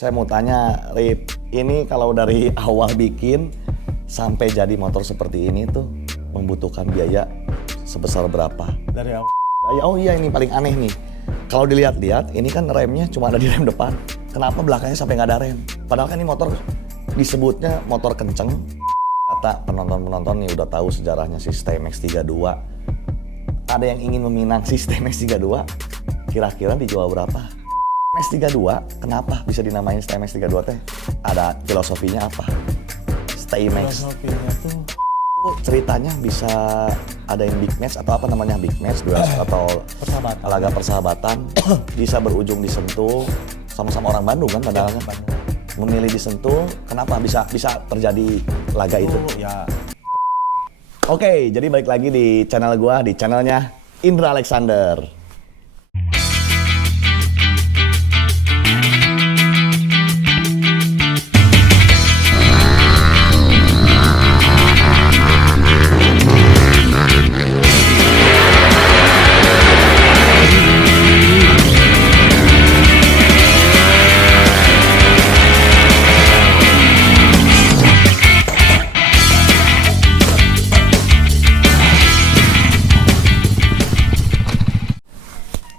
Saya mau tanya, Rip, ini kalau dari awal bikin sampai jadi motor seperti ini tuh membutuhkan biaya sebesar berapa? Dari awal. Oh iya, ini paling aneh nih. Kalau dilihat-lihat, ini kan remnya cuma ada di rem depan. Kenapa belakangnya sampai nggak ada rem? Padahal kan ini motor disebutnya motor kenceng. Kata penonton-penonton nih udah tahu sejarahnya si STMX 32. Ada yang ingin meminang si STMX 32, kira-kira dijual berapa? STMX 32, kenapa bisa dinamain STMX 32 teh? Ada filosofinya apa? STMX. Filosofinya tuh Ceritanya bisa ada yang big match atau apa namanya big match, atau persahabatan. laga persahabatan bisa berujung di Sentul, sama-sama orang Bandung kan padahal kan. Memilih di Sentul, kenapa bisa terjadi laga itu? Ya. Oke, jadi balik lagi di channel gua, di channelnya Indra Alexander.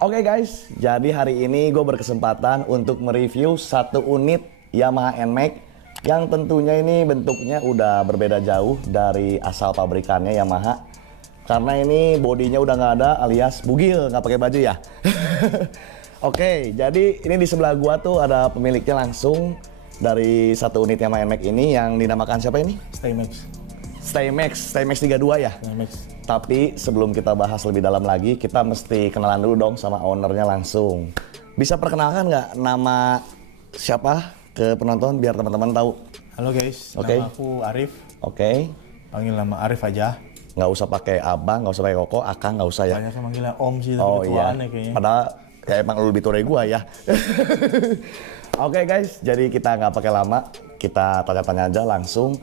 Oke guys, jadi hari ini gue berkesempatan untuk mereview satu unit Yamaha NMAX yang tentunya ini bentuknya udah berbeda jauh dari asal pabrikannya Yamaha. Karena ini bodinya udah nggak ada alias bugil, nggak pakai baju ya. Oke, jadi ini di sebelah gua tuh ada pemiliknya langsung dari satu unit Yamaha NMAX ini yang dinamakan siapa ini? STMX 32 ya? STMX. Tapi sebelum kita bahas lebih dalam lagi, kita mesti kenalan dulu dong sama ownernya langsung. Bisa perkenalkan nggak nama siapa ke penonton biar teman-teman tahu? Halo guys, Oke. nama aku Arif. Oke, Panggil nama Arif aja. nggak usah pakai abang, nggak usah pakai koko, akang nggak usah ya. Banyak yang manggilnya Om sih, tapi Oh iya, tuaan ya kayaknya. padahal kayak emang lu lebih tua dari gua ya. Oke guys, jadi kita nggak pakai lama, kita tanya-tanya aja langsung.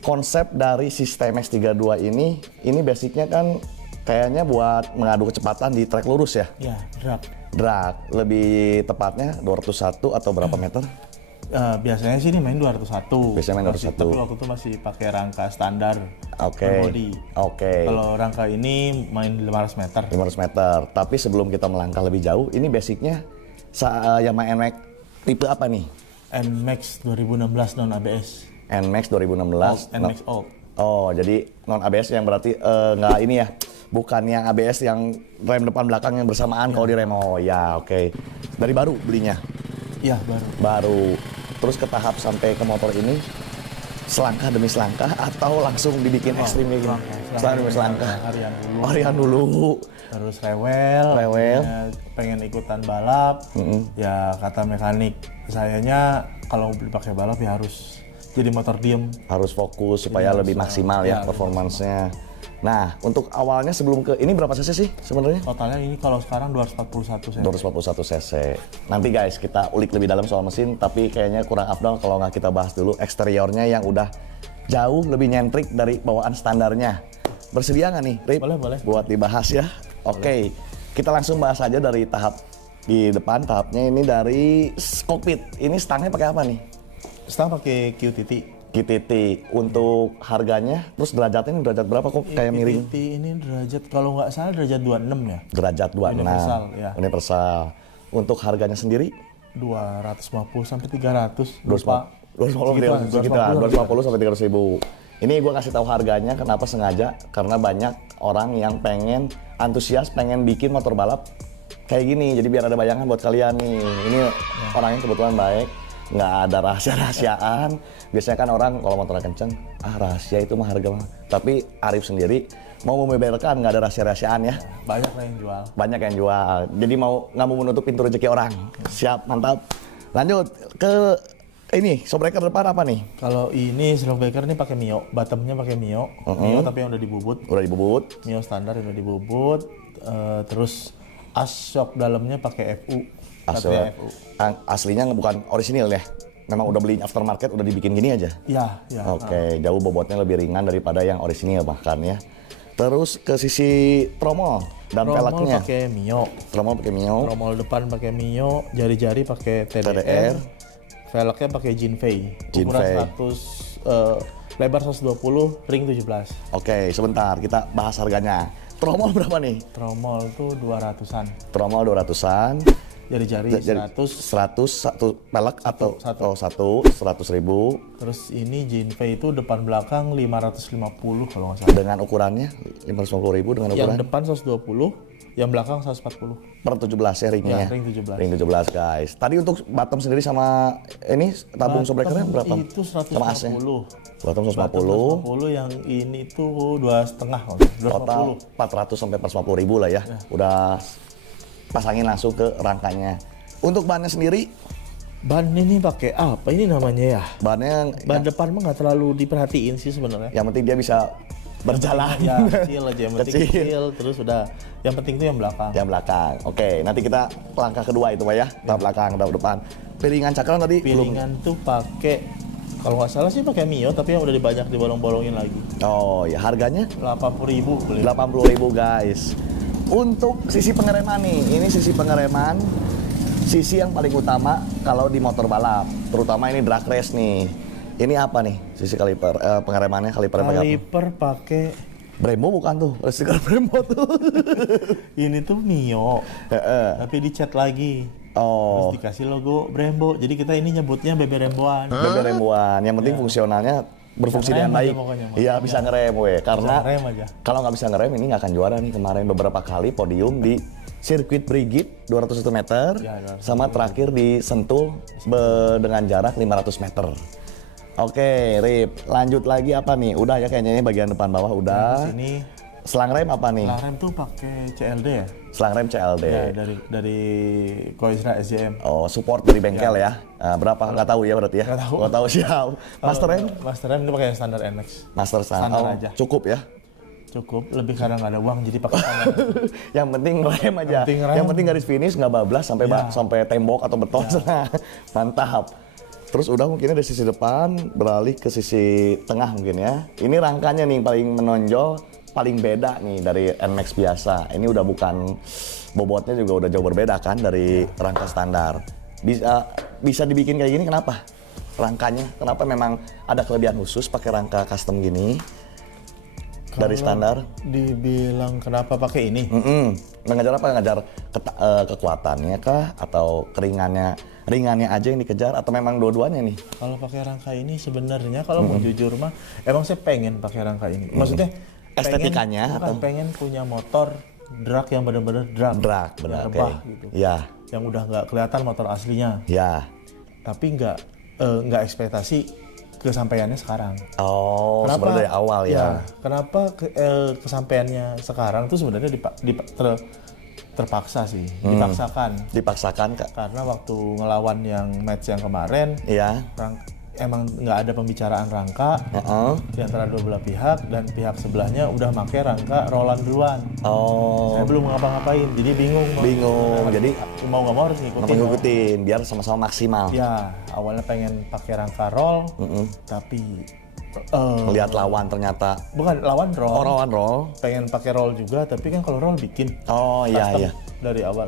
Konsep dari STMX 32 ini basicnya kan kayaknya buat mengadu kecepatan di trek lurus ya? Ya, drag. Drag, lebih tepatnya 201 atau berapa meter? Biasanya sih ini main 201. Biasanya main 201. Tapi waktu itu masih pakai rangka standar. Oke. Per body. Oke. Kalau rangka ini main 500 meter. 500 meter. Tapi sebelum kita melangkah lebih jauh, ini basicnya Yamaha NMAX tipe apa nih? NMAX 2016 non ABS. NMAX 2016. NMAX Old. Oh, jadi non ABS yang berarti nggak ini ya? Bukan yang ABS yang rem depan belakang yang bersamaan kalau di rem. Oh ya, oke. Dari baru belinya? Iya, baru. Baru. Terus ke tahap sampai ke motor ini selangkah demi selangkah atau langsung dibikin ekstrim kayak gini? Selangkah demi selangkah. Harian dulu. Terus rewel. Pengen ikutan balap. Ya kata mekanik, sayanya kalau beli pakai balap ya harus jadi motor diem. Harus fokus supaya lebih maksimal ya performansnya. Nah, untuk awalnya sebelum ke ini berapa cc sih sebenarnya? Totalnya ini kalau sekarang 241 cc. 241 cc. Nanti guys kita ulik lebih dalam soal mesin, tapi kayaknya kurang afdal kalau nggak kita bahas dulu eksteriornya yang udah jauh lebih nyentrik dari bawaan standarnya. Bersedia nggak nih, Rip? Boleh. Buat dibahas ya. Oke, kita langsung bahas aja dari tahap di depan. Tahapnya ini dari kokpit. Ini stangnya pakai apa nih? Stang pakai QTT. Untuk harganya, terus derajatnya ini derajat berapa kok kayak miring? QTT ini derajat, kalau nggak salah derajat 26 ya. Derajat 26. Universal, ya. Universal. Untuk harganya sendiri? 250 sampai 300. 250 sampai 300 ribu. Ini gue kasih tahu harganya, kenapa sengaja? Karena banyak orang yang pengen antusias, pengen bikin motor balap kayak gini. Jadi biar ada bayangan buat kalian nih. Ini orangnya kebetulan baik. Nggak ada rahasia-rahasiaan. Biasanya kan orang kalau motornya kenceng, rahasia itu mah harga mah. Tapi Arif sendiri mau membeberkan nggak ada rahasia-rahasiaan ya. Banyak lah yang jual. Banyak yang jual. Jadi nggak mau menutup pintu rezeki orang. Siap, mantap. Lanjut ke ini, shockbreaker depan apa nih? Kalau ini shockbreaker ini pakai Mio, bottomnya pakai Mio. Mio tapi yang udah dibubut. Udah dibubut. Mio standar yang udah dibubut. Terus as shock dalamnya pakai FU. Aslinya bukan orisinil ya? Memang udah beli aftermarket, udah dibikin gini aja? Iya. Oke, jauh bobotnya lebih ringan daripada yang orisinil bahkan ya. Terus ke sisi tromol dan peleknya. Tromol pakai Mio. Tromol pakai Mio. Tromol depan pakai Mio, jari-jari pakai TDR. TDR. Velgnya pakai Jinfei. Ukuran Jinfei. 100 lebar 120, ring 17. Oke, sebentar kita bahas harganya. Tromol berapa nih? Tromol tuh 200-an. Tromol 200-an. Jari-jari 100. 100 satu pelek atau Satu. 100.000 Terus ini Jinfei itu depan belakang 550 kalau nggak salah. dengan ukurannya 550.000 dengan ukuran Yang depan 120, yang belakang 140. per 17 ya ringnya. Ya, ring 17. Ring 17 guys. Tadi untuk bottom sendiri sama ini tabung shockbreakernya berapa? Itu Sama AC-nya? 150. Bottom 150. Yang ini tuh 2,5. Total 250. 400 sampai 450.000 lah ya. Udah pasangin langsung ke rangkanya. Untuk bannya sendiri, Ban ini pakai apa ini namanya ya? bannya Ban depan mah nggak terlalu diperhatiin sih sebenarnya. yang penting dia bisa berjalan. Ya kecil aja, yang penting Kecil. kecil. Terus udah, yang penting tuh yang belakang. Yang belakang. Oke, nanti kita langkah kedua itu Pak ya. Tahap belakang, tahap depan. Piringan cakram tadi belum. Piringan tuh pakai, kalau nggak salah sih pakai Mio, tapi yang udah dibanyak dibolong-bolongin lagi. Oh ya, harganya 80.000 beli. 80.000 guys. Untuk sisi pengereman nih, ini sisi pengereman. Sisi yang paling utama kalau di motor balap, terutama ini drag race nih. Ini apa nih? Sisi kaliper, pengeremannya kaliper pakai apa? Kaliper pakai, Brembo bukan tuh, stiker Brembo tuh. ini tuh Mio, tapi dicat lagi. Oh, Terus dikasih logo Brembo. Jadi kita ini nyebutnya BB Remboan. BB Remboan. Yang penting fungsionalnya berfungsi Bisa dengan ngerem baik. aja pokoknya, Iya bisa ngerem we. Karena Bisa ngerem aja. kalau nggak bisa ngerem ini nggak akan juara nih kemarin beberapa kali podium di sirkuit Brigit 201 meter, Ya, sama terakhir di Sentul dengan jarak 500 meter. Oke, Rip, lanjut lagi apa nih? Udah ya kayaknya ini bagian depan bawah udah. Terus ini Selang rem apa nih? rem tuh pakai CLD ya? Selang rem CLD. Ya, dari Koizra SJM. Oh, support dari bengkel ya. Berapa? Nggak tahu ya berarti ya? Nggak tahu. Nggak tahu siap. Master rem? Master rem itu pakai yang standar NX. Master Standar oh, aja. cukup ya. Cukup, lebih karena nggak ada uang jadi pakai standar. Yang penting rem aja. Yang penting rem. Yang penting garis finish nggak bablas sampai Ya. sampai tembok atau beton. Mantap. Terus udah mungkin dari sisi depan beralih ke sisi tengah mungkin ya. Ini rangkanya nih paling menonjol, paling beda nih dari NMAX biasa. Ini udah bukan bobotnya juga udah jauh berbeda kan dari rangka standar. Bisa dibikin kayak gini kenapa? Rangkanya kenapa memang ada kelebihan khusus pakai rangka custom gini dari standar? Dibilang kenapa pakai ini? Mengejar apa? Mengejar kekuatannya kah atau ringannya aja yang dikejar atau memang dua-duanya nih? Kalau pakai rangka ini sebenarnya kalau mau jujur mah emang saya pengen pakai rangka ini. Maksudnya Estetikanya atau pengen punya motor drag yang benar-benar drag. drag, benar. Yang Oke. rebah gitu. Ya, Yang udah nggak kelihatan motor aslinya. ya. Tapi nggak ekspektasi kesampaiannya sekarang. Oh, sebenarnya dari awal ya. Kenapa kesampaiannya sekarang tuh sebenarnya terpaksa sih, dipaksakan. Dipaksakan kak. Karena waktu ngelawan yang match yang kemarin, Iya. emang nggak ada pembicaraan rangka di antara dua belah pihak, dan pihak sebelahnya udah pakai rangka Roland duluan. Oh, Saya belum ngapa-ngapain, jadi bingung. bingung. Jadi mau nggak mau harus ngikutin. ngikutin biar sama-sama maksimal. Ya, awalnya pengen pakai rangka roll, tapi Lihat lawan ternyata. bukan lawan roll. Oh, lawan roll. Pengen pakai roll juga, tapi kan kalau roll bikin Oh, iya custom iya. dari awal.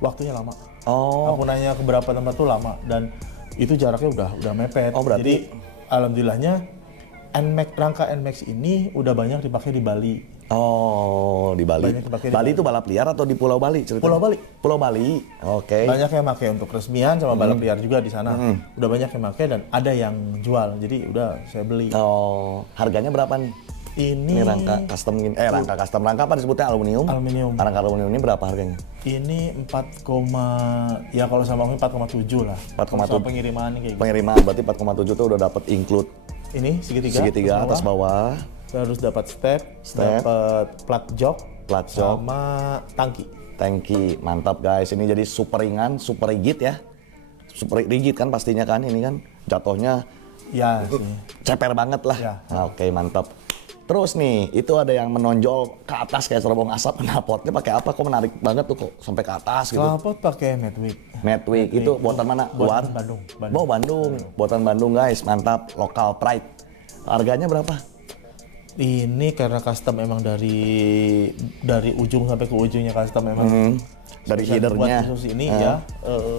Waktunya lama. Oh, Aku nanya ke beberapa tempat tuh lama, dan itu jaraknya udah mepet. Oh, berarti- Jadi alhamdulillahnya rangka NMAX ini udah banyak dipakai di Bali. oh, di Bali. Banyak dipakai di Bali itu balap liar atau di Pulau Bali ceritanya? Pulau Bali. Pulau Bali. Oke. Banyak yang pakai untuk resmian sama balap liar juga di sana. Udah banyak yang pakai dan ada yang jual. Jadi udah saya beli. Oh, harganya berapa nih? Ini Ini rangka custom gini. Rangka custom. Rangka apa disebutnya aluminium? aluminium. Rangka aluminium ini berapa harganya? Ini 4, ya kalau sama ini 4,7 lah. 4,7. Sama pengiriman kayak gitu. Pengiriman berarti 4,7 tuh udah dapat include Ini segitiga. segitiga atas bawah, Terus dapat step, Step. dapat plat jok, plat jok, sama tangki. tangki. Mantap guys. Ini jadi super ringan, super rigid ya. Super rigid kan pastinya kan ini kan jatuhnya Ya sih. ceper banget lah. Ya. Nah, oke, mantap. Terus nih, itu ada yang menonjol ke atas kayak serobong asap. Knalpotnya pakai apa? Kok menarik banget tuh kok sampai ke atas gitu. Knalpot pakai Madwig. Madwig itu buatan mana? Luar? Buatan Bandung. Oh, Bandung. Buatan Bandung guys, mantap. Local pride. Harganya berapa? Ini karena custom emang dari ujung sampai ke ujungnya custom emang. Dari Spesial headernya. buat khusus ini ya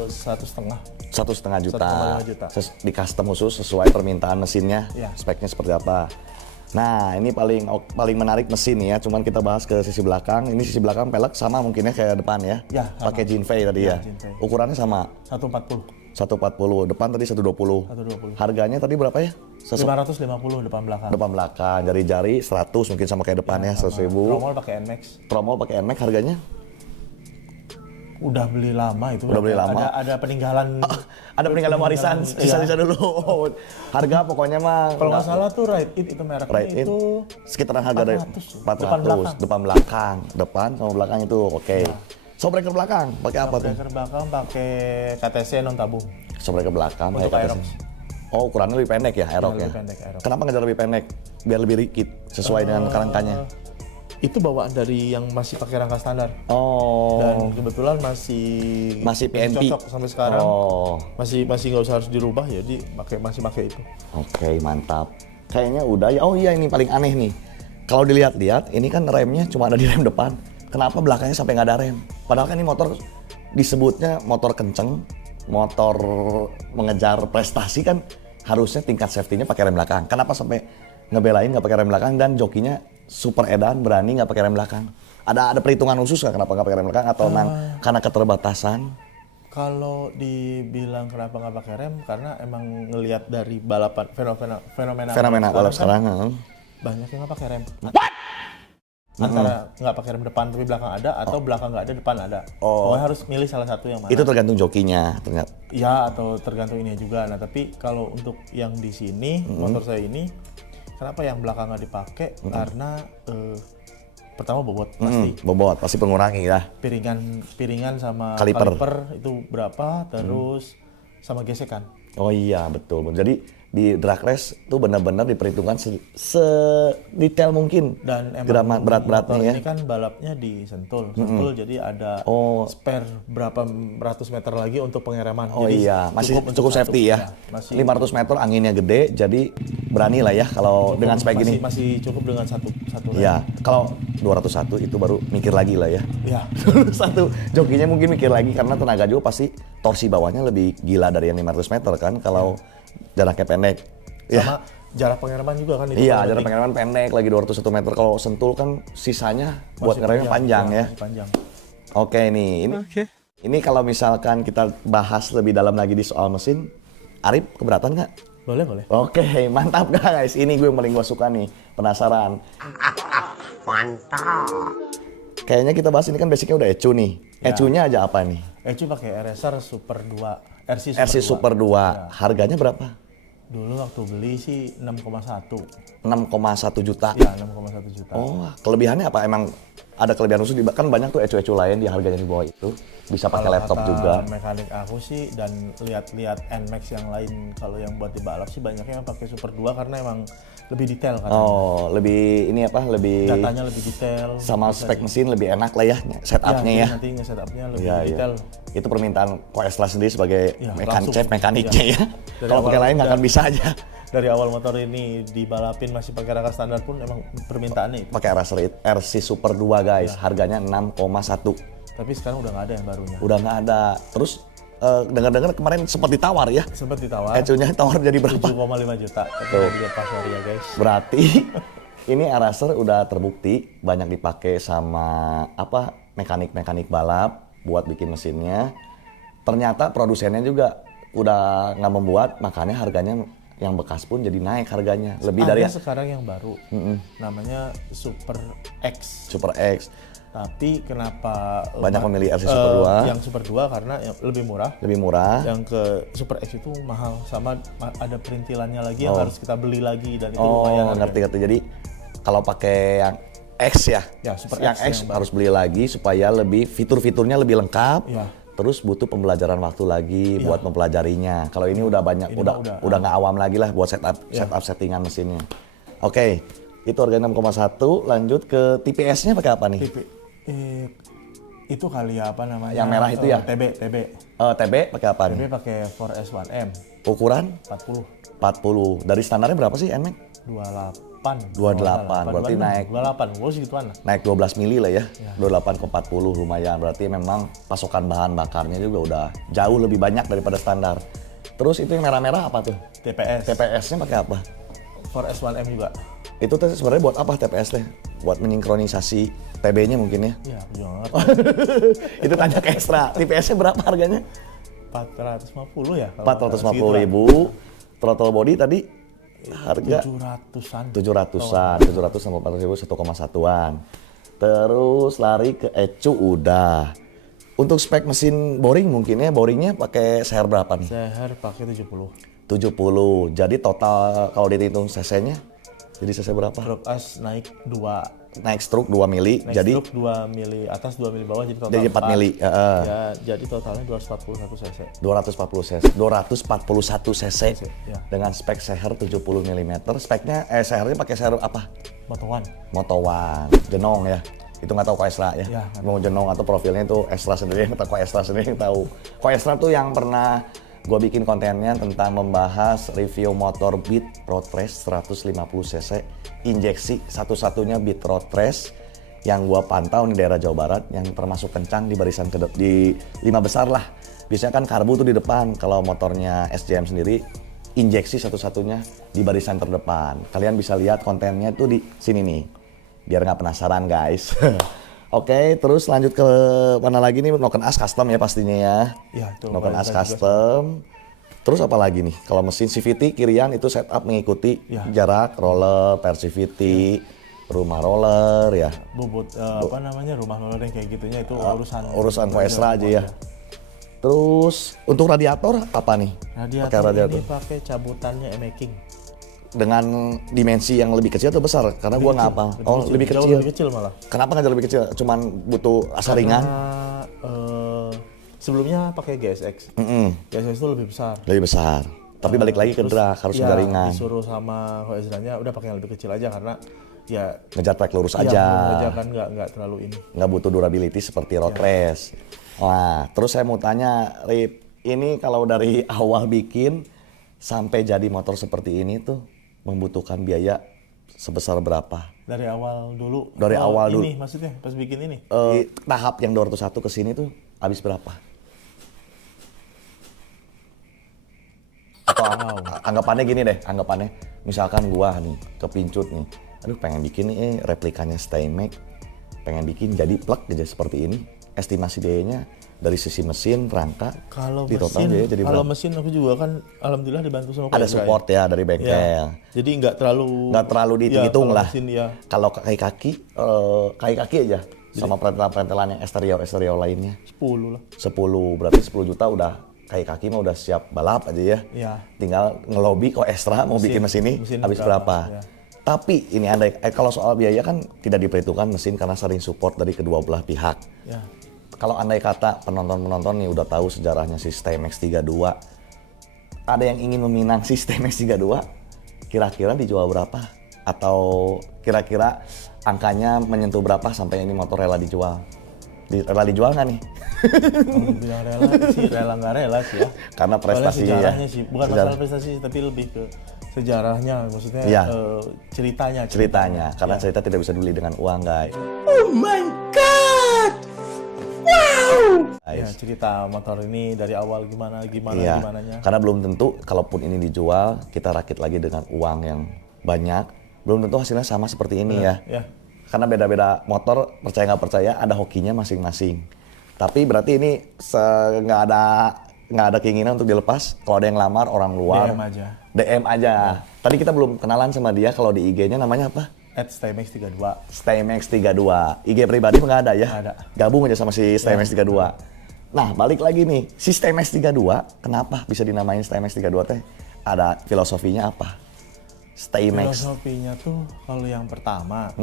1,5. 1,5 juta. 1,5 juta. Di custom khusus sesuai permintaan mesinnya. Ya. Speknya seperti apa. Nah, ini paling menarik mesin ya. Cuman kita bahas ke sisi belakang. Ini sisi belakang pelek sama mungkinnya kayak depan ya. Ya, sama. Pakai Jinfei tadi ya. Jinfei. Ukurannya sama. 140. 140. Depan tadi 120. 120. Harganya tadi berapa ya? 550 depan belakang. Depan belakang, jari-jari 100 mungkin sama kayak depan ya, 100.000. Tromol pakai NMAX. Tromol pakai NMAX harganya? Udah beli lama itu. Udah beli lama. Ada peninggalan. Ada peninggalan warisan, sisa-sisa dulu. Harga pokoknya mah Kalau nggak salah tuh Ride It itu mereknya Ride It itu sekitaran harga dari 400. 400. Depan belakang. Depan sama belakang itu oke. Shockbreaker belakang pakai apa tuh? breaker belakang pakai KTC non tabung. Shockbreaker belakang Untuk pakai Aerox. Oh, ukurannya lebih pendek ya, Aerox ya? lebih pendek, Aerox. Kenapa ngejar lebih pendek? Biar lebih dikit, sesuai dengan kerangkanya. Itu bawaan dari yang masih pakai rangka standar. Oh, Dan kebetulan masih PNP. cocok sampai sekarang. Oh, Masih nggak usah harus dirubah, jadi masih pakai itu. oke, mantap. Kayaknya udah ya. Oh iya, ini paling aneh nih. Kalau dilihat-lihat, ini kan remnya cuma ada di rem depan. Kenapa belakangnya sampai nggak ada rem? Padahal kan ini motor disebutnya motor kenceng, motor mengejar prestasi kan harusnya tingkat safety-nya pakai rem belakang. Kenapa sampai ngebelain nggak pakai rem belakang dan jokinya super edan berani nggak pakai rem belakang? Ada perhitungan khusus nggak kenapa nggak pakai rem belakang atau karena keterbatasan? Kalau dibilang kenapa nggak pakai rem, karena emang ngelihat dari balapan fenomena Balap kan sekarang. banyak yang nggak pakai rem. Antara nggak pakai rem depan tapi belakang ada, atau belakang nggak ada depan ada. Pokoknya harus milih salah satu yang mana. Itu tergantung jokinya ternyata. Ya, atau tergantung ini juga. Nah, tapi kalau untuk yang di sini, motor saya ini, kenapa yang belakang nggak dipakai? Karena pertama bobot pasti. Bobot pasti pengurangi ya. Piringan sama Kaliper. itu berapa, terus sama gesekan. Oh iya, betul. Jadi di drag race itu benar-benar diperhitungkan sedetail mungkin. Dan Geramat emang berat-beratnya motor ya. ini kan balapnya di Sentul, jadi ada spare berapa ratus meter lagi untuk pengereman. Oh Jadi iya, masih untuk cukup satu. safety ya. Masih 500 meter anginnya gede, jadi berani lah ya kalau dengan spek ini. masih cukup dengan satu rem. Iya, kalau 201 itu baru mikir lagi lah ya. Ya. Satu jokinya mungkin mikir lagi karena tenaga juga pasti torsi bawahnya lebih gila dari yang 500 meter kan kalau jaraknya pendek. Sama jarak pengereman juga kan itu. Iya, paling jarak penting. pengereman pendek lagi 201 meter. Kalau Sentul kan sisanya buat Masih ngeremnya panjang ya. masih panjang. Oke nih, ini kalau misalkan kita bahas lebih dalam lagi di soal mesin, Arif keberatan nggak? Boleh. Oke, mantap guys. Ini gue yang paling gue suka nih, penasaran. Mantap. Kayaknya kita bahas ini kan basicnya udah ECU nih. Ya. ECU-nya aja apa nih? Ecu pakai RSR Super 2, RC Super 2. Harganya berapa? Dulu waktu beli sih 6,1. 6,1 juta. Ya, 6,1 juta. Oh, kelebihannya apa? Emang ada kelebihan khusus? Kan banyak tuh ECU-ECU lain di harganya di bawah itu. Bisa pakai Kalau laptop kata juga. mekanik aku sih, dan lihat-lihat NMAX yang lain, kalau yang buat di balap sih banyaknya yang pakai Super 2 karena emang lebih detail kan. Oh, lebih ini apa? Lebih Datanya lebih detail. sama spek mesin lebih enak lah ya setupnya ya. Nanti nge-setupnya lebih Iya, iya. detail. Itu permintaan Koestra sendiri sebagai Ya, chef mekaniknya ya. Dari Kalau pakai awal lain nggak akan bisa aja. Dari awal motor ini dibalapin masih pakai rangka standar pun emang permintaannya itu. Pakai RC Super 2 guys, harganya 6,1. Tapi sekarang udah nggak ada yang barunya. Udah nggak ada. Terus dengar-dengar kemarin sempat ditawar ya. Sempat ditawar ECU-nya tawar jadi berapa? 7,5 juta. Tapi Tuh. nggak dilepas ya guys. Berarti ini Araser udah terbukti banyak dipakai sama apa mekanik-mekanik balap buat bikin mesinnya. Ternyata produsennya juga udah nggak membuat, makanya harganya yang bekas pun jadi naik harganya. Lebih dari sekarang yang baru. Namanya Super X. Super X. Tapi kenapa Banyak memilih RC Super 2? Yang Super 2 karena yang lebih murah. Lebih murah. Yang ke Super X itu mahal, sama ada perintilannya lagi yang harus kita beli lagi, dan itu Oh, lumayan harganya. ngerti-ngerti. Jadi kalau pakai yang X ya, Ya, Super yang X X harus beli lagi supaya lebih fitur-fiturnya lebih lengkap. Ya. Terus butuh pembelajaran waktu lagi buat mempelajarinya. Kalau ini udah banyak, Ini udah nggak awam lagi lah buat setup settingan mesinnya. Oke, itu harga 6,1. Lanjut ke TPS-nya pakai apa nih? Itu kali ya, apa namanya? Yang merah itu ya? TB. TB pakai apa nih? TB pakai 4S1M Ukuran 40. 40. Dari standarnya berapa sih NMAX? 28 28, berarti naik 28, gue segituan lah. naik 12 mili lah ya. 28 ke 40 lumayan. Berarti memang pasokan bahan bakarnya juga udah jauh lebih banyak daripada standar. Terus itu yang merah-merah apa tuh? TPS. TPS-nya pakai apa? 4S1M juga. Itu teh sebenarnya buat apa TPS teh? Buat menyingkronisasi TB-nya mungkin ya? Iya, jangan. Itu tanya ke ekstra. TPS-nya berapa harganya? 450 ya? 450.000. Throttle body tadi harga 700-an. 700 sama 400.000 1,1-an. Terus lari ke ECU udah. Untuk spek mesin boring mungkin ya, boringnya pakai CR berapa nih? Seher pakai 70. 70. Jadi total kalau dihitung cc-nya, jadi cc berapa? Stroke as naik 2. Naik stroke 2 mili, Naik jadi stroke 2 mili atas, 2 mili bawah, jadi total jadi 4 mili. Ya, jadi totalnya 241 cc. 241 cc ya. dengan spek seher 70 mm. Speknya sehernya pakai seher apa? Moto One, jenong ya. Itu nggak tahu Koestra ya. Ya, Mau jenong atau profilnya itu Estra sendiri atau Koestra sendiri yang tahu. Koestra tuh yang pernah gue bikin kontennya tentang membahas review motor Beat Road Race 150 cc injeksi, satu-satunya Beat Road Race yang gue pantau di daerah Jawa Barat yang termasuk kencang di barisan di 5 besar lah. Biasanya kan karbu tuh di depan, kalau motornya SJM sendiri injeksi satu-satunya di barisan terdepan. Kalian bisa lihat kontennya tuh di sini nih, biar nggak penasaran guys. Oke, terus lanjut ke mana lagi nih? Noken As Custom ya pastinya ya. Ya, itu Noken As Custom. Terus apa lagi nih? Kalau mesin CVT kirian itu setup mengikuti jarak roller, per CVT, rumah roller ya. Bobot apa namanya, rumah roller yang kayak gitunya itu urusan Koestra aja ya. Terus untuk radiator apa nih? Radiator ini pakai cabutannya Emaking. Dengan dimensi yang lebih kecil atau besar? Karena gua nggak apa. Oh, lebih kecil. Jauh lebih kecil malah. Kenapa nggak lebih kecil? Cuman butuh asal ringan? Sebelumnya pakai GSX. GSX itu lebih besar. Lebih besar. Tapi balik lagi ke drag, harus ya, udah ringan. Disuruh sama Koestra-nya udah pakai yang lebih kecil aja karena ya ngejar track lurus iya, aja. Aja kan nggak terlalu ini. Nggak butuh durability seperti road race. Nah, terus saya mau tanya, Rip, ini kalau dari awal bikin sampai jadi motor seperti ini tuh membutuhkan biaya sebesar berapa? Dari awal dulu. Dari awal dulu. Ini maksudnya pas bikin ini. Tahap yang 201 ke sini tuh habis berapa? Atau anggapannya gini deh, anggapannya misalkan gua nih kepincut nih, aduh pengen bikin nih replikannya Staymax, pengen bikin jadi plug aja seperti ini. Estimasi biayanya dari sisi mesin, rangka, kalau di total mesin, biaya jadi berapa? Kalau mesin aku juga kan alhamdulillah dibantu sama ada support ya dari bengkel. Ya, jadi nggak terlalu dihitung ya, lah. Mesin, ya. Kalau kaki-kaki aja jadi, sama perentelan-perentelan yang eksterior lainnya. 10 lah. 10, berarti 10 juta udah kaki mah udah siap balap aja ya. Ya. Tinggal ngelobi Koestra mau bikin mesin ini habis berapa. Ya. Tapi ini kalau soal biaya kan tidak diperhitungkan mesin karena sering support dari kedua belah pihak. Ya. Kalau andai kata penonton-penonton nih udah tahu sejarahnya si Staymax 32, ada yang ingin meminang si Staymax 32, kira-kira dijual berapa? Atau kira-kira angkanya menyentuh berapa sampai ini motor rela dijual? Rela dijual nggak nih? Bilang rela sih, rela nggak rela sih ya. Karena prestasinya ya. Sih. Bukan masalah prestasi, tapi lebih ke sejarahnya, maksudnya ya. Ceritanya. Karena cerita tidak bisa dibeli dengan uang, guys. Oh my god! Wow! Ya, cerita motor ini dari awal gimananya. Karena belum tentu kalaupun ini dijual, kita rakit lagi dengan uang yang banyak, belum tentu hasilnya sama seperti ini ya. Karena beda-beda motor, percaya nggak percaya, ada hokinya masing-masing. Tapi berarti ini nggak ada keinginan untuk dilepas. Kalau ada yang lamar orang luar, DM aja. Tadi kita belum kenalan sama dia. Kalau di IG-nya namanya apa? @Staymax32. Staymax32. IG pribadi nggak ada ya? Nggak ada. Gabung aja sama si Staymax32. Nah, balik lagi nih. Si Staymax32, kenapa bisa dinamain Staymax32 teh? Ada filosofinya apa? Staymax. Filosofinya tuh kalau yang pertama,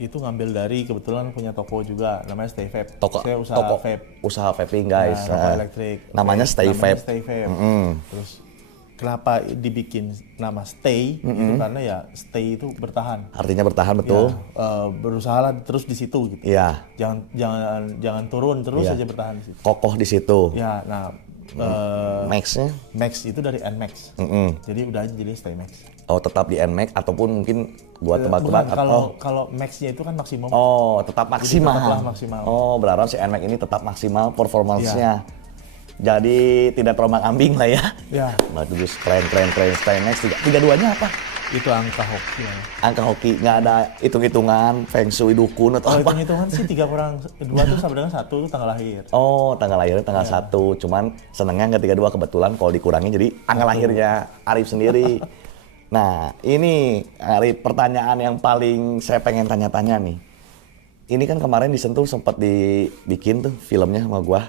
itu ngambil dari kebetulan punya toko juga, namanya Stay Vape. Saya usaha vaping guys. Toko elektrik. Namanya Stay Vape. Terus kenapa dibikin nama Stay? Itu karena ya stay itu bertahan. Artinya bertahan betul. Ya, berusaha terus di situ gitu. Iya. Jangan turun terus aja bertahan di situ. Kokoh di situ. Ya, nah Max-nya? Max itu dari NMAX. Jadi udah aja jadi Stay Max. Oh, tetap di NMAX ataupun mungkin gua tebak-tebak kalau Max-nya itu kan maksimum. Oh, tetap maksimal. Tetaplah maksimal. Oh, berharap si NMAX ini tetap maksimal performance-nya. Jadi tidak terombang-ambing lah ya. Ya. Bagus, keren Stay Max. 32-nya apa? Itu angka hoki. Ya. Angka hoki, nggak ada hitung-hitungan, feng shui, dukun atau apa? Hitung-hitungan sih 3 kurang 2 tuh sama dengan 1 tuh tanggal lahir. Oh, tanggal lahirnya tanggal 1. Cuman senengnya nggak 32 kebetulan kalau dikurangin jadi angka lahirnya Arif sendiri. Nah, ini Arif, pertanyaan yang paling saya pengen tanya-tanya nih. Ini kan kemarin di Sentul sempat dibikin tuh filmnya sama gua.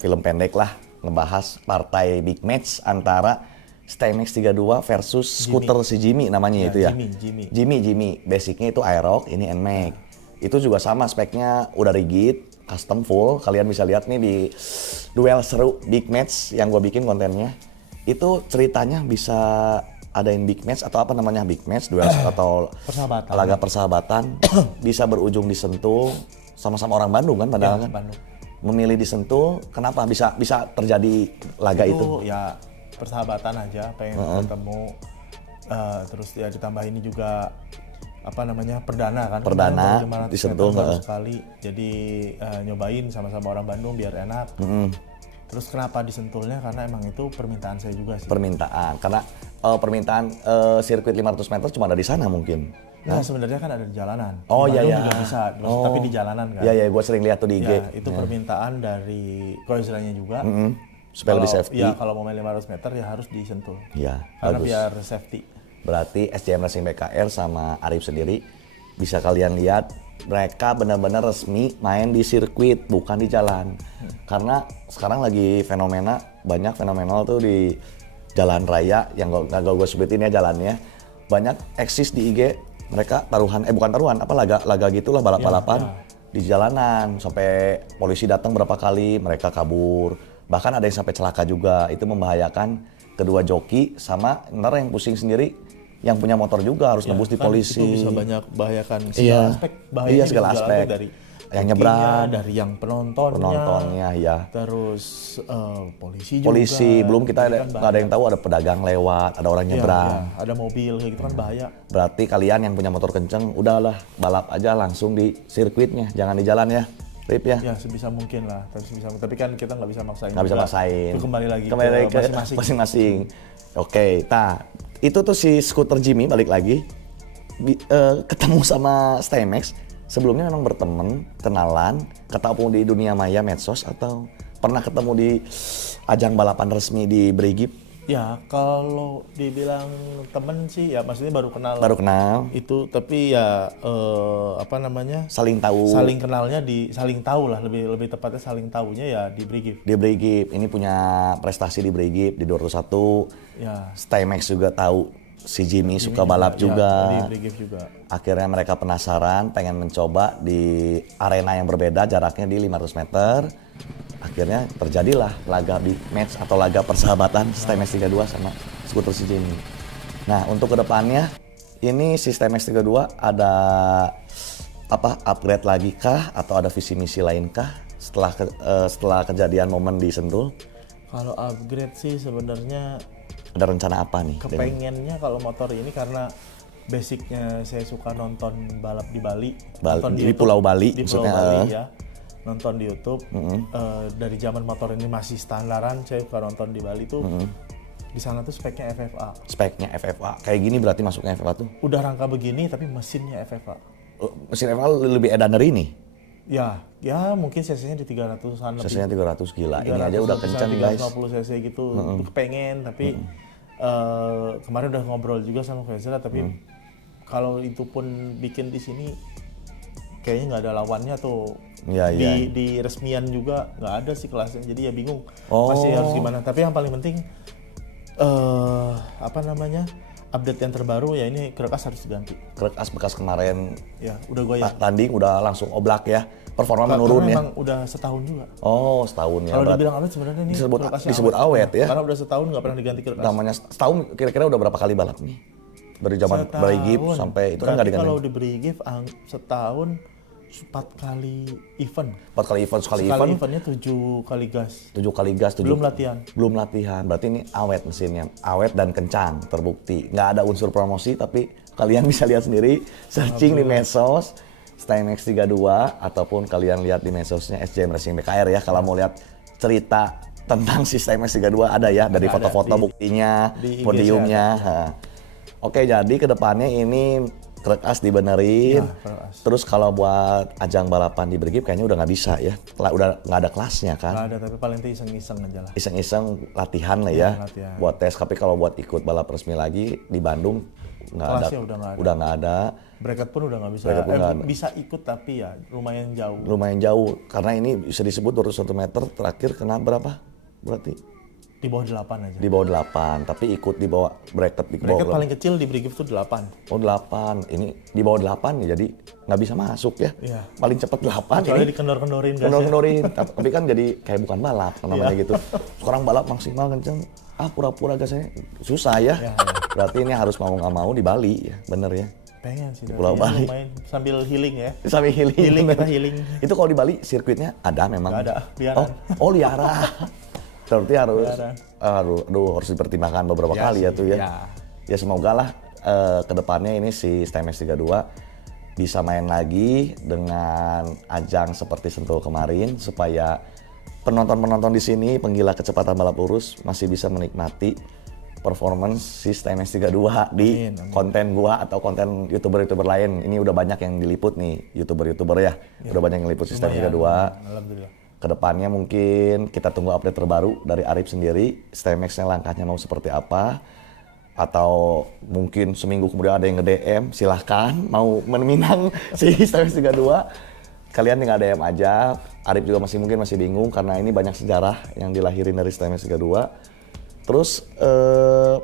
Film pendek lah, ngebahas partai big match antara StayMax 32 versus skuter si Jimmy namanya itu ya. Jimmy. Basicnya itu Aerox, ini NMAX. Itu juga sama speknya, udah rigid, custom full. Kalian bisa lihat nih di duel seru big match yang gue bikin kontennya. Itu ceritanya bisa adain big match atau apa namanya big match, duel atau laga persahabatan. Bisa berujung di Sentul, sama-sama orang Bandung kan padahal kan. Bandung. Memilih di Sentul, kenapa bisa terjadi laga itu? Ya persahabatan aja, pengen ketemu, terus ya ditambah ini juga apa namanya perdana disentuh sekali, jadi nyobain sama-sama orang Bandung biar enak. Terus kenapa di Sentulnya, karena emang itu permintaan saya juga sih. Karena permintaan sirkuit 500 meter cuma ada di sana mungkin. Nah, sebenarnya kan ada di jalanan. Oh iya juga bisa, tapi di jalanan kan. Iya, gue sering lihat tuh di IG. Ya, itu permintaan dari cruisernya juga. Supaya lebih safety. Ya, kalau mau main 500 meter ya harus disentuh. Iya, karena bagus. biar safety. Berarti SJM Racing BKR sama Arif sendiri bisa kalian lihat mereka benar-benar resmi main di sirkuit, bukan di jalan. Karena sekarang lagi banyak fenomenal tuh di jalan raya yang gak gue sebutin ya jalannya. Banyak eksis di IG, mereka laga gitulah balap-balapan di jalanan. Sampai polisi datang berapa kali, mereka kabur. Bahkan ada yang sampai celaka juga, itu membahayakan kedua joki sama ntar yang pusing sendiri, yang punya motor juga harus nebus di polisi. Itu bisa banyak bahayakan segala aspek, segala aspek. Dari yang nyebrang, dari yang penontonnya ya. Terus polisi juga. Belum kita nggak ada yang tahu ada pedagang lewat, ada orang nyebrang. Ada mobil kayak gitu kan bahaya. Berarti kalian yang punya motor kenceng, udahlah balap aja langsung di sirkuitnya, jangan di jalan ya. Rip ya? Ya sebisa mungkin lah, tapi kan kita nggak bisa maksain. Nggak bisa maksain. Itu kembali lagi ke masing-masing. Oke, itu tuh si skuter Jimmy balik lagi ketemu sama StayMax. Sebelumnya memang berteman, kenalan, ketemu di dunia maya medsos atau pernah ketemu di ajang balapan resmi di Brigip? Ya kalau dibilang temen sih ya maksudnya baru kenal. Itu tapi ya saling tahu. Saling tahu lah, lebih tepatnya saling tahunya ya di Brigip. Di Brigip ini punya prestasi di Brigip di 201. Ya. StayMax juga tahu si Jimmy suka balap juga. Di Brigip juga. Akhirnya mereka penasaran, pengen mencoba di arena yang berbeda, jaraknya di 500 meter. Akhirnya terjadilah laga big match atau laga persahabatan StayMax 32 sama skuter si Jimmy. Nah, untuk kedepannya ini si StayMax 32 ada upgrade lagi kah atau ada visi misi lain kah setelah kejadian momen di Sentul? Kalau upgrade sih sebenarnya ada rencana apa nih? Kepengennya kalau motor ini karena basicnya saya suka nonton balap di Bali, di Pulau Bali, di Pulau Bali ya. Nonton di YouTube, dari zaman motor ini masih standaran, saya suka nonton di Bali tuh, di sana tuh speknya FFA. Speknya FFA, kayak gini berarti masuknya FFA tuh? Udah rangka begini tapi mesinnya FFA. Mesin FFA lebih edan dari ini? Ya mungkin cc-nya di 300-an lebih. Cc-nya 300 gila, ini aja udah kencang guys. 350 cc gitu, kepengen tapi kemarin udah ngobrol juga sama Faisal, tapi kalau itu pun bikin di sini kayaknya nggak ada lawannya tuh. Di resmian juga nggak ada sih kelasnya, jadi ya bingung masih harus gimana. Tapi yang paling penting update yang terbaru ya ini krek as harus diganti. Krek as bekas kemarin ya udah goyang. Tanding udah langsung oblak ya. Performa menurun ya. Memang udah setahun juga. Oh, setahun ya. Kalau dibilang awet sebenarnya ini disebut awet ya. Karena udah setahun nggak pernah diganti krek as. Namanya setahun, kira-kira udah berapa kali balap nih? Dari zaman Brigip sampai itu kan nggak diganti. Kalau di Brigip setahun 4 kali event. 4 kali event, sekali Sekali event. eventnya 7 kali gas. 7 kali gas. Belum latihan. Belum latihan, berarti ini awet mesinnya. Awet dan kencang, terbukti. Nggak ada unsur promosi, tapi kalian bisa lihat sendiri, searching di medsos, STMX 32, ataupun kalian lihat di medsosnya SJM Racing BKR ya, kalau mau lihat cerita tentang si STMX 32 ada ya, dari foto-foto buktinya, di IG podiumnya. Oke, jadi kedepannya ini krek as dibenerin. Ya, terus kalau buat ajang balapan di Brigip kayaknya udah nggak bisa ya, udah nggak ada kelasnya kan. Nggak ada, tapi paling iseng-iseng aja lah. Iseng-iseng latihan lah ya, latihan. buat tes. Tapi kalau buat ikut balap resmi lagi di Bandung nggak ada, udah nggak ada. Bracket pun udah nggak bisa. Bisa ikut tapi ya lumayan jauh. Lumayan jauh karena ini bisa disebut 201 meter terakhir kena berapa? Berarti Di bawah 8 aja. di bawah 8, tapi ikut di bawah bracket. Bracket paling kecil di Brigip tuh 8. Oh 8, ini di bawah 8 ya, jadi nggak bisa masuk ya. Iya. Paling cepat 8. Kecuali ini dikendor-kendorin gasnya. kendor-kendorin, tapi kan jadi kayak bukan balap namanya gitu. Sekarang balap maksimal kenceng, pura-pura gasnya susah ya. Berarti ini harus mau nggak mau di Bali ya, bener ya. Pengen sih. Pulau Bali. Lumayan sambil healing ya. Sambil healing. Kita healing. Itu kalau di Bali sirkuitnya ada memang. Nggak ada, liaran. Oh liaran. Berarti harus dipertimbangkan beberapa kali ya tuh ya. Ya semoga lah kedepannya ini si STMX 32 bisa main lagi dengan ajang seperti Sentul kemarin, supaya penonton-penonton di sini, penggila kecepatan balap lurus masih bisa menikmati performance si STMX 32 di konten gua atau konten YouTuber-YouTuber lain. Ini udah banyak yang diliput nih, YouTuber-YouTuber ya. Udah banyak yang diliput si STMX 32. Alhamdulillah. Kedepannya mungkin kita tunggu update terbaru dari Arif sendiri, STMX-nya langkahnya mau seperti apa, atau mungkin seminggu kemudian ada yang nge-DM, silahkan mau meminang si STMX 32, kalian tinggal DM aja. Arif juga mungkin masih bingung karena ini banyak sejarah yang dilahirin dari STMX 32. Terus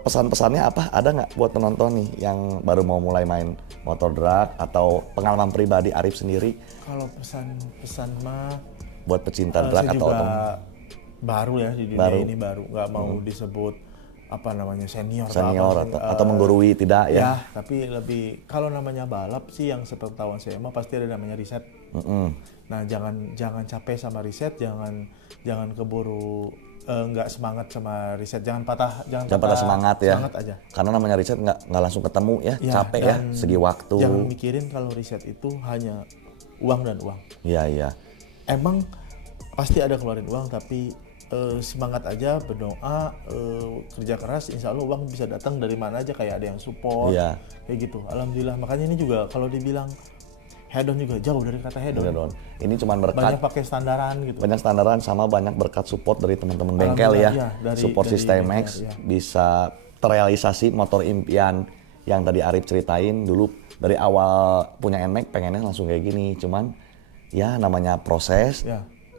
pesan-pesannya apa? Ada nggak buat penonton nih yang baru mau mulai main motor drag atau pengalaman pribadi Arif sendiri? Kalau pesan-pesan mah Buat pecinta drag atau baru ya di dunia ini, baru nggak mau disebut apa namanya senior atau menggurui, tidak ya? Tapi lebih kalau namanya balap sih yang sepengetahuan saya mah pasti ada namanya riset. Nah jangan capek sama riset, jangan keburu nggak semangat sama riset, jangan patah semangat ya. Semangat aja. Karena namanya riset nggak langsung ketemu ya, capek ya, segi waktu. Jangan mikirin kalau riset itu hanya uang dan uang. Iya. Emang pasti ada keluarin uang, tapi semangat aja, berdoa, kerja keras, insya Allah uang bisa datang dari mana aja, kayak ada yang support, kayak gitu. Alhamdulillah, makanya ini juga kalau dibilang hedon juga jauh dari kata hedon. Ini cuma berkat. Banyak pakai standaran gitu. Banyak standaran sama banyak berkat support dari teman-teman bengkel ya. Support System X bisa terrealisasi motor impian yang tadi Arif ceritain dulu dari awal punya NMAX pengennya langsung kayak gini, cuman ya namanya proses,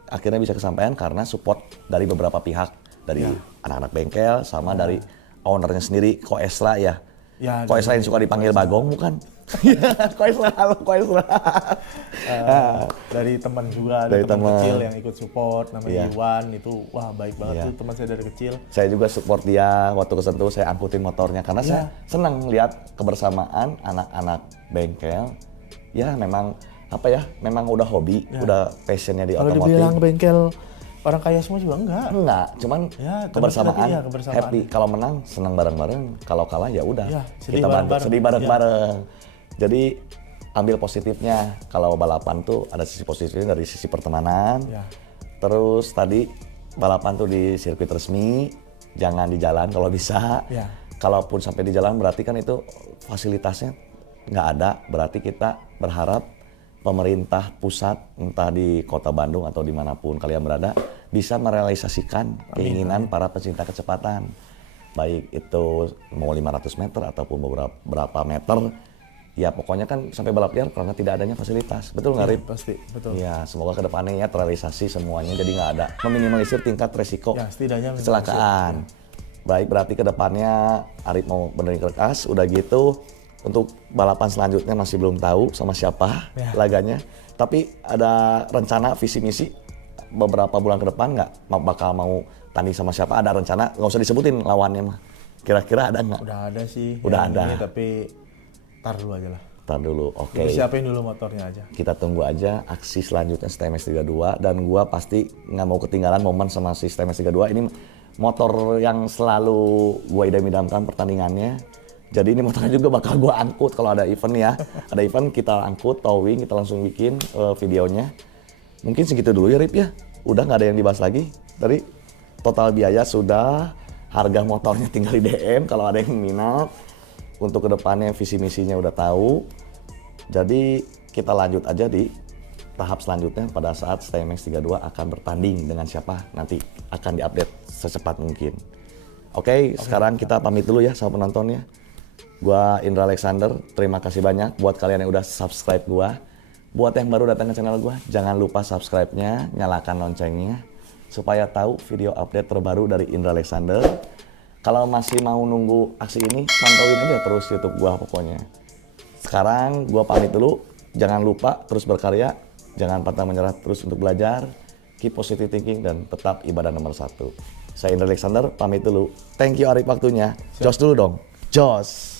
akhirnya bisa kesampaian karena support dari beberapa pihak, dari anak-anak bengkel sama dari ownernya sendiri, Ko Esra ya. Ko Esra yang suka dipanggil Bagong bukan? Ko Esra. Dari teman juga, ada teman kecil yang ikut support, namanya Iwan, itu wah baik banget tuh teman saya dari kecil. saya juga support dia, waktu ke Sentul saya angkutin motornya karena saya senang lihat kebersamaan anak-anak bengkel. Ya memang memang udah hobi, udah passionnya di otomotif. Kalau dibilang bengkel orang kaya semua juga enggak, cuman kebersamaan, happy. Kalau menang senang bareng-bareng, kalau kalah ya udah kita sedih bareng-bareng. Jadi ambil positifnya, kalau balapan tuh ada sisi positifnya dari sisi pertemanan. Terus tadi balapan tuh di sirkuit resmi, jangan di jalan kalau bisa. Kalaupun sampai di jalan berarti kan itu fasilitasnya nggak ada, berarti kita berharap pemerintah pusat, entah di kota Bandung atau dimanapun kalian berada, bisa merealisasikan keinginan para pecinta kecepatan. Baik itu mau 500 meter ataupun beberapa meter, ya pokoknya kan sampai balap liar karena tidak adanya fasilitas. Betul nggak, Rip? Pasti, betul. Ya, semoga kedepannya ya terrealisasi semuanya, jadi nggak ada. Meminimalisir tingkat resiko kecelakaan. Baik, berarti kedepannya Arif mau benerin kerkas, udah gitu. Untuk balapan selanjutnya masih belum tahu sama siapa laganya. Tapi ada rencana visi misi beberapa bulan ke depan nggak bakal mau tanding sama siapa? Ada rencana, nggak usah disebutin lawannya mah. Kira-kira ada nggak? Udah ada sih. Udah ada. Ini, tapi tar dulu aja lah. Ntar dulu, oke. Siapin dulu motornya aja. Kita tunggu aja aksi selanjutnya STMX 32 dan gua pasti nggak mau ketinggalan momen sama si STMX 32. Ini motor yang selalu gua idam-idamkan pertandingannya. Jadi ini motornya juga bakal gua angkut kalau ada event ya. Ada event kita angkut, towing, kita langsung bikin videonya. Mungkin segitu dulu ya Rip ya. Udah nggak ada yang dibahas lagi. Tadi total biaya sudah, harga motornya tinggal di DM kalau ada yang minat. Untuk kedepannya visi misinya udah tahu. Jadi kita lanjut aja di tahap selanjutnya pada saat STMX 32 akan bertanding dengan siapa nanti akan diupdate secepat mungkin. Oke, sekarang kita pamit dulu ya sama penontonnya. Gua Indra Alexander, terima kasih banyak buat kalian yang udah subscribe gua. Buat yang baru datang ke channel gua, jangan lupa subscribe-nya, nyalakan loncengnya supaya tahu video update terbaru dari Indra Alexander. Kalau masih mau nunggu aksi ini, pantauin aja terus YouTube gua pokoknya. Sekarang gua pamit dulu. Jangan lupa terus berkarya, jangan pantang menyerah, terus untuk belajar, keep positive thinking dan tetap ibadah nomor 1. Saya Indra Alexander pamit dulu. Thank you Arif waktunya. Jos dulu dong. Jos.